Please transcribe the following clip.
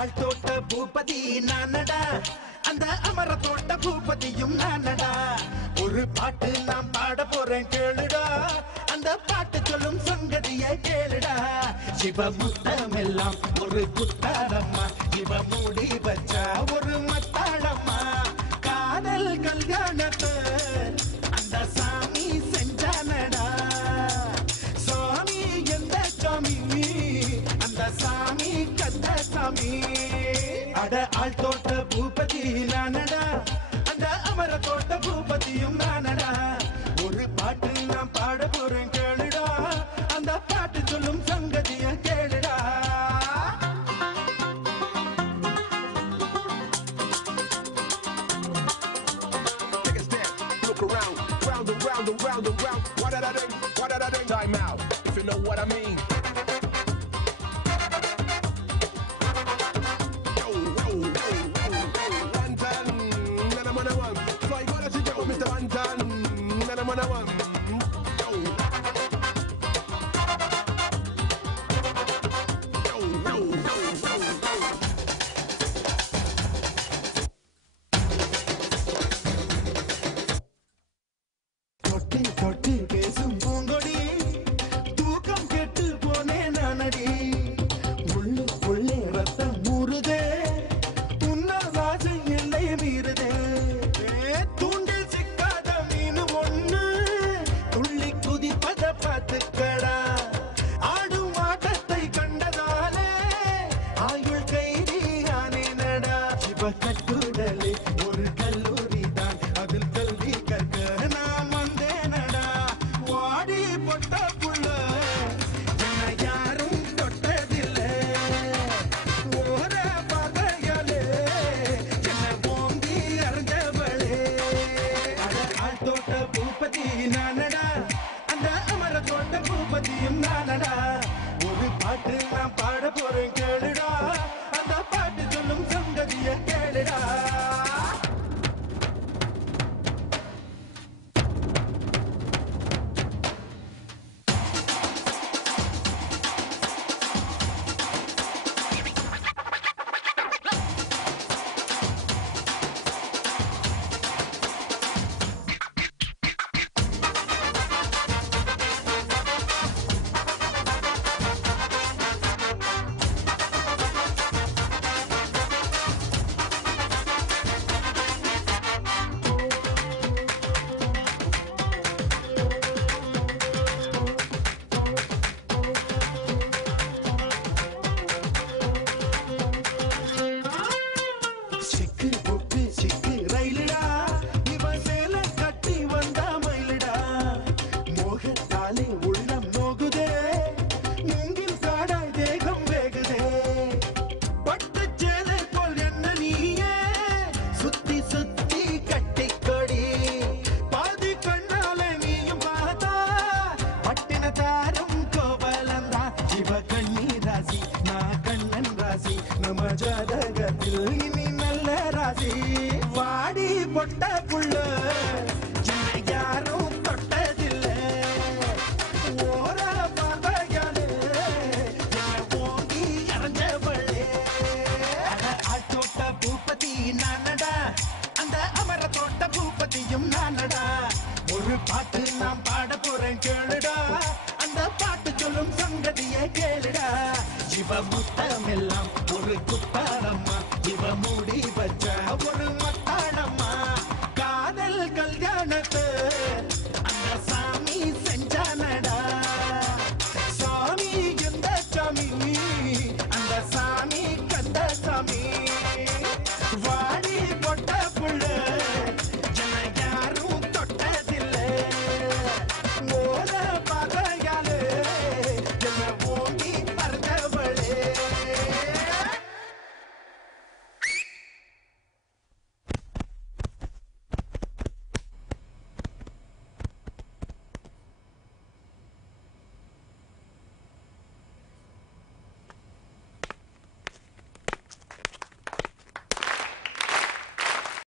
ஆள் தோட்ட பூபதி நானடா, அந்த அமர தோட்ட பூபதியும் நானடா. ஒரு பாட்டு நான் பாட போறேன் கேளுடா, அந்த பாட்டு சொல்லும் சங்கதியை கேளுடா. சிவமுத்தமெல்லாம் ஒரு குத்தாடம்மா, இவ மூடி வச்சா ஒரு மத்தாடம்மா. காதல் கல்யாணத்தை அந்த சாமி செஞ்சானடா. சாமி எந்த சாமி? அந்த சாமி கந்த சாமி. அட ஆள் தோட்ட பூபதி நானடா, அந்த அமர தோட்ட பூபதியும் நானடா. ஒரு பாட்டு நான் பாட போறேன் கேளுடா, அந்த பாட்டு சொல்லும் சங்கதிய கேளுடா. Around, round and round and round and round. What did I do? What did I do? Time out, if you know what I mean. Yo, yo, yo, yo, yo. Bantan, nana mana one. Fly, what does he do, Mr. Bantan? Nana mana one. Yo. Yo, yo, yo, yo, yo. தொட்டி தொட்டி பேசும் பூங்கொடி, தூக்கம் கெட்டு போனேன் நானடி. உள்ளுக்குள்ளே ரத்தம் ஊறுதே, உன்னால் வாசை எல்லை மீறுதே. தூண்டில் சிக்காத மீன் ஒண்ணு துள்ளி குதிப்பத பார்த்துக்கடா. ஆடும் ஆட்டத்தை கண்டதாலே ஆயுள் கைதி ஆனேனடா. சிவ கட்டுடலே ஒரு கல்லூரி தான், அதில் கல்வி கற்க நான் வந்தேனடா. வாடி பொட்ட புள்ள என்னை யாரும் தொட்டதில்லை. ஓர பகையாலே என்னை ஓங்கி அறிஞ்சவளே. ஆள் தோட்ட பூபதி நானடா, அந்த அமர தோட்ட பூபதியும் நானடா. ஒரு பாட்டு நான் பாட போறேன் கேளுடா, அந்த பாட்டு சொல்லும் சங்கதிய கேளுடா. சிக்கு புக்கு சிக்கு ரயிலுடா, இவ சேல கட்டி வந்தா மயிலுடா. மோகத்தாலே உள்ளம் நோகுதே, மூங்கில் காடாய் தேகம் வேகுதே. பட்டு சேலை போல் என்ன நீயே சுத்தி சுத்தி கட்டிக்கொடி. பாதி கண்ணாலே நீயும் பார்த்தா பட்டின தாரும் கோவலந்தா. இவ கண்ணி ராசி நான் கண்ணன் ராசி, நம்ம ஜாதகத்தில் இனி நல்ல ராசி. வாடி பொட்ட புள்ள என்னை யாரும் தொட்டதில்லை. ஓர பகையாலே என்னை ஓங்கி அறிஞ்சவளே. ஆள் தோட்ட பூபதி நானடா, அந்த அமர தோட்ட பூபதியும் நானடா. ஒரு பாட்டு நான் பாட போறேன் கேளுடா, அந்த பாட்டு சொல்லும் சங்கதியை கேளுடா. இவ முத்தமெல்லாம் ஒரு குத்தாடம்மா, இவ மூடி வச்ச ஒரு மத்தாடம்மா. காதல் கல்யாணத்தை